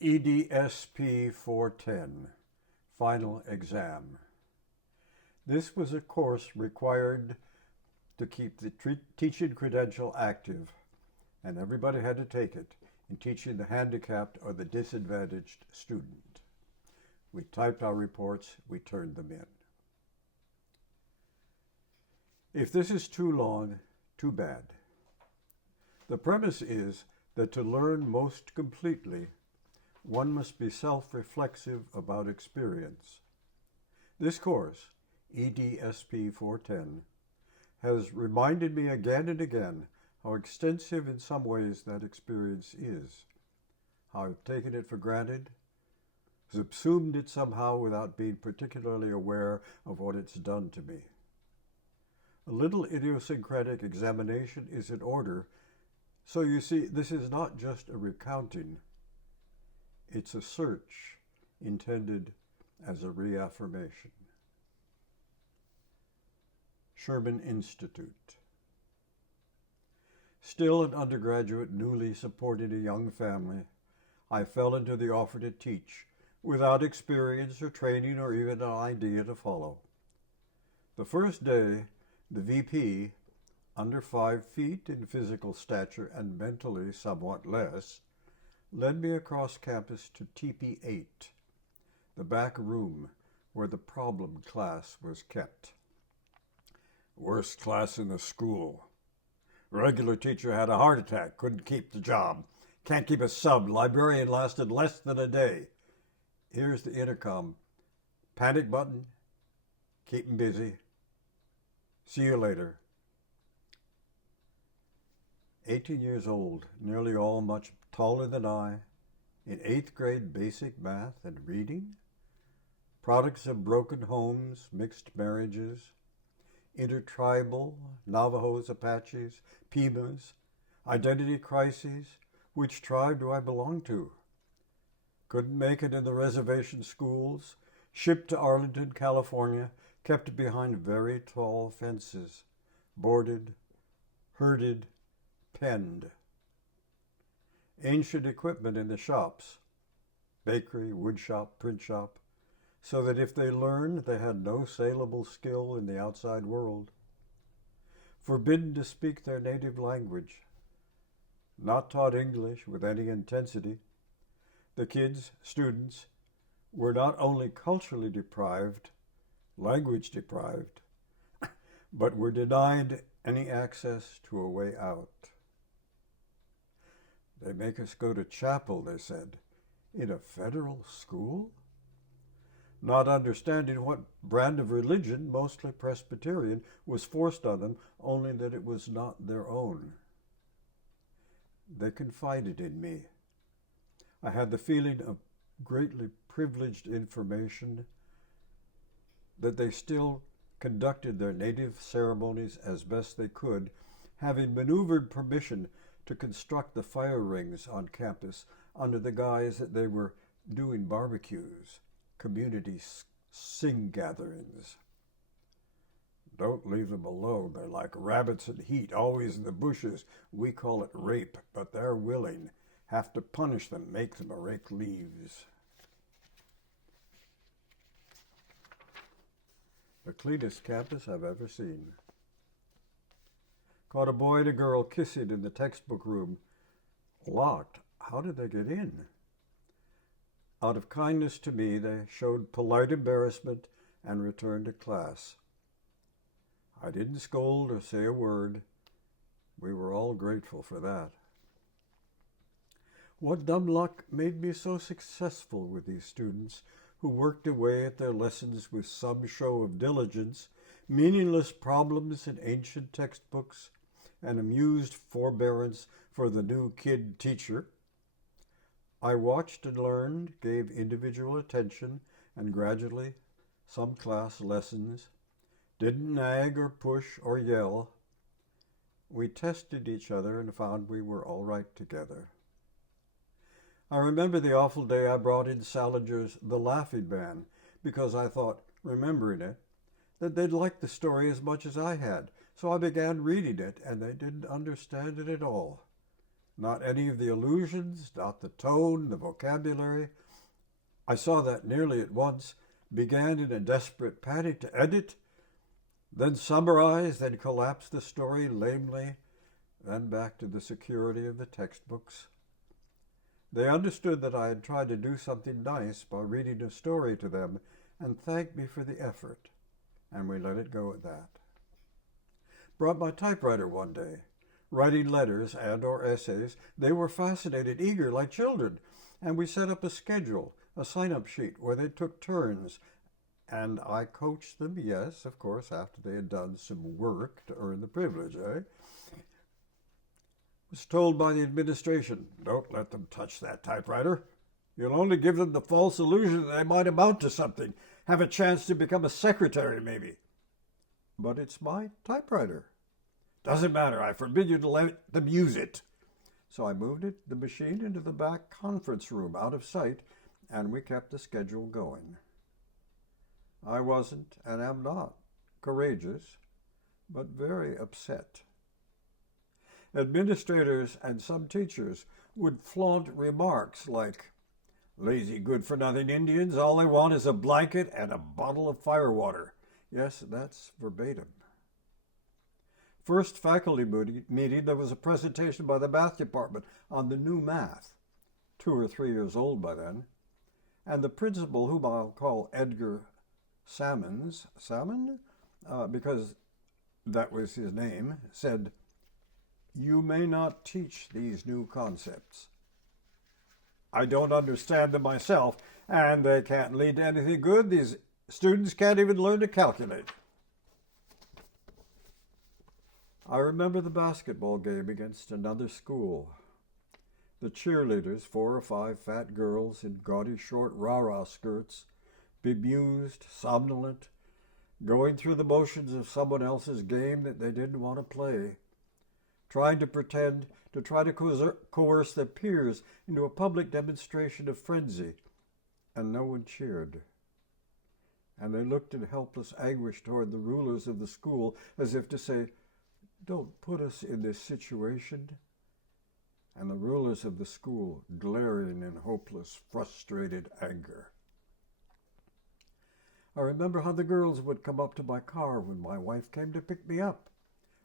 EDSP 410, Final Exam. This was a course required to keep the teaching credential active, and everybody had to take it in teaching the handicapped or the disadvantaged student. We typed our reports, we turned them in. If this is too long, too bad. The premise is that to learn most completely, one must be self-reflexive about experience. This course, EDSP 410, has reminded me again and again how extensive in some ways that experience is, how I've taken it for granted, subsumed it somehow without being particularly aware of what it's done to me. A little idiosyncratic examination is in order, so you see, this is not just a recounting, it's a search intended as a reaffirmation. Sherman Institute. Still an undergraduate newly supporting a young family, I fell into the offer to teach, without experience or training or even an idea to follow. The first day, the VP, under 5 feet in physical stature and mentally somewhat less, led me across campus to TP8, the back room where the problem class was kept. Worst class in the school. Regular teacher had a heart attack, couldn't keep the job. Can't keep a sub. Librarian lasted less than a day. Here's the intercom. Panic button. Keep 'em busy. See you later. 18 years old, nearly all much taller than I, in 8th grade basic math and reading, products of broken homes, mixed marriages, intertribal, Navajos, Apaches, Pimas, identity crises, which tribe do I belong to? Couldn't make it in the reservation schools, shipped to Arlington, California, kept behind very tall fences, boarded, herded, penned. Ancient equipment in the shops, bakery, wood shop, print shop, so that if they learned, they had no saleable skill in the outside world. Forbidden to speak their native language, not taught English with any intensity. The kids, students, were not only culturally deprived, language deprived, but were denied any access to a way out. They make us go to chapel, they said, in a federal school? Not understanding what brand of religion, mostly Presbyterian, was forced on them, only that it was not their own. They confided in me. I had the feeling of greatly privileged information, that they still conducted their native ceremonies as best they could, having maneuvered permission to construct the fire rings on campus under the guise that they were doing barbecues, community sing gatherings. Don't leave them alone. They're like rabbits in heat, always in the bushes. We call it rape, but they're willing. Have to punish them, make them rake leaves. The cleanest campus I've ever seen. Caught a boy and a girl kissing in the textbook room. Locked. How did they get in? Out of kindness to me, they showed polite embarrassment and returned to class. I didn't scold or say a word. We were all grateful for that. What dumb luck made me so successful with these students who worked away at their lessons with some show of diligence, meaningless problems in ancient textbooks, and amused forbearance for the new kid teacher. I watched and learned, gave individual attention, and gradually some class lessons, didn't nag or push or yell. We tested each other and found we were all right together. I remember the awful day I brought in Salinger's The Laughing Man, because I thought, remembering it, that they'd like the story as much as I had, so I began reading it, and they didn't understand it at all. Not any of the allusions, not the tone, the vocabulary. I saw that nearly at once, began in a desperate panic to edit, then summarize, then collapse the story lamely, then back to the security of the textbooks. They understood that I had tried to do something nice by reading a story to them and thanked me for the effort, and we let it go at that. Brought my typewriter one day, writing letters and or essays. They were fascinated, eager, like children, and we set up a schedule, a sign-up sheet where they took turns, and I coached them, yes, of course, after they had done some work to earn the privilege, Was told by the administration, don't let them touch that typewriter. You'll only give them the false illusion that they might amount to something, have a chance to become a secretary, maybe. But it's my typewriter. Doesn't matter, I forbid you to let them use it. So I moved the machine into the back conference room, out of sight, and we kept the schedule going. I wasn't, and am not, courageous, but very upset. Administrators and some teachers would flaunt remarks like, lazy good-for-nothing Indians, all they want is a blanket and a bottle of firewater. Yes, that's verbatim. First faculty meeting, there was a presentation by the math department on the new math, 2 or 3 years old by then, and the principal, whom I'll call Edgar Salmon, because that was his name, said, you may not teach these new concepts. I don't understand them myself, and they can't lead to anything good. These students can't even learn to calculate. I remember the basketball game against another school. The cheerleaders, 4 or 5 fat girls in gaudy short rah-rah skirts, bemused, somnolent, going through the motions of someone else's game that they didn't want to play, trying to pretend to try to coerce their peers into a public demonstration of frenzy, and no one cheered. And they looked in helpless anguish toward the rulers of the school as if to say, don't put us in this situation. And the rulers of the school glaring in hopeless, frustrated anger. I remember how the girls would come up to my car when my wife came to pick me up,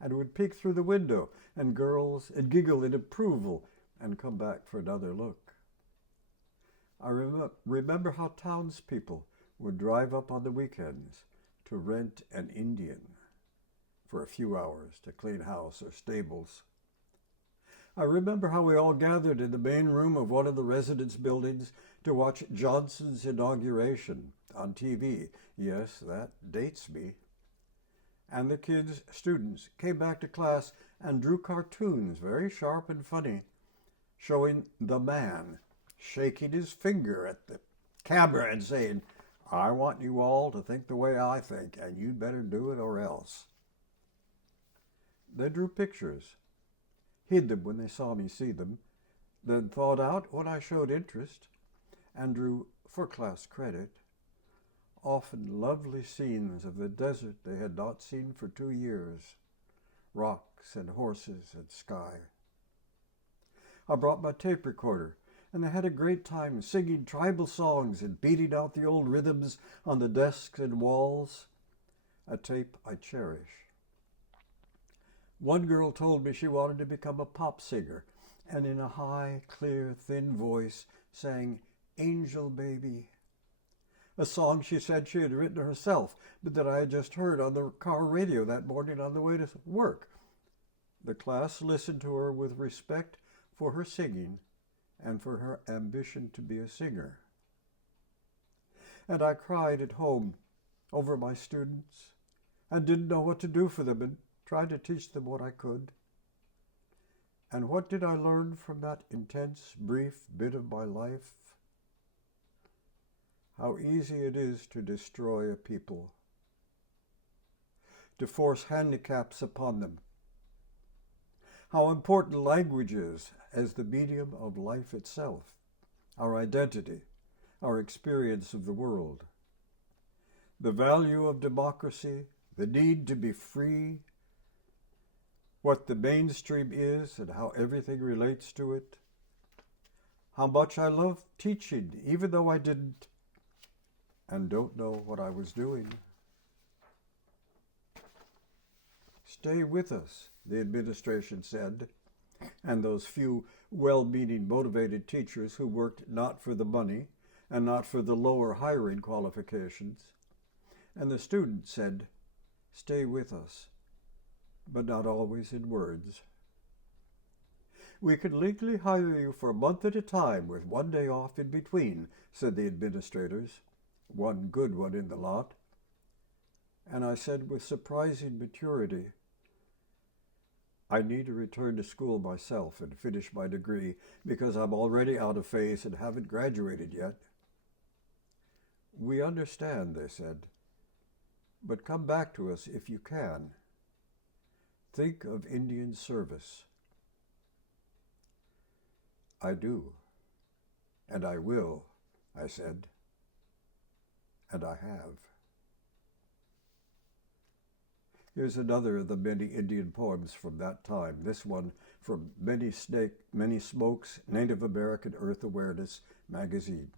and would peek through the window, and girls would giggle in approval and come back for another look. I remember how townspeople would drive up on the weekends to rent an Indian for a few hours to clean house or stables. I remember how we all gathered in the main room of one of the residence buildings to watch Johnson's inauguration on TV. Yes, that dates me. And the kids, students, came back to class and drew cartoons, very sharp and funny, showing the man shaking his finger at the camera and saying, I want you all to think the way I think, and you'd better do it or else. They drew pictures, hid them when they saw me see them, then thawed out when I showed interest, and drew, for class credit, often lovely scenes of the desert they had not seen for 2 years, rocks and horses and sky. I brought my tape recorder, and I had a great time singing tribal songs and beating out the old rhythms on the desks and walls, a tape I cherish. One girl told me she wanted to become a pop singer, and in a high, clear, thin voice sang Angel Baby, a song she said she had written herself, but that I had just heard on the car radio that morning on the way to work. The class listened to her with respect for her singing and for her ambition to be a singer. And I cried at home over my students and didn't know what to do for them and tried to teach them what I could. And what did I learn from that intense, brief bit of my life? How easy it is to destroy a people, to force handicaps upon them. How important language is as the medium of life itself, our identity, our experience of the world. The value of democracy, the need to be free, what the mainstream is and how everything relates to it, how much I love teaching, even though I didn't and don't know what I was doing. Stay with us, the administration said, and those few well-meaning, motivated teachers who worked not for the money and not for the lower hiring qualifications. And the students said, stay with us, but not always in words. We can legally hire you for a month at a time with 1 day off in between, said the administrators, one good one in the lot. And I said with surprising maturity, I need to return to school myself and finish my degree because I'm already out of phase and haven't graduated yet. We understand, they said, but come back to us if you can. Think of Indian service. I do, and I will, I said, and I have. Here's another of the many Indian poems from that time, this one from Many Smokes, Native American Earth Awareness magazine.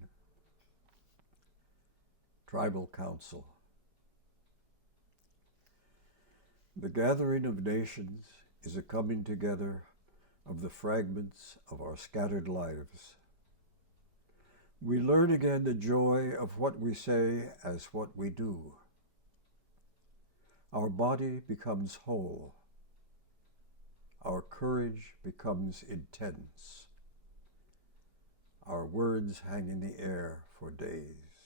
Tribal Council. The gathering of nations is a coming together of the fragments of our scattered lives. We learn again the joy of what we say as what we do. Our body becomes whole. Our courage becomes intense. Our words hang in the air for days.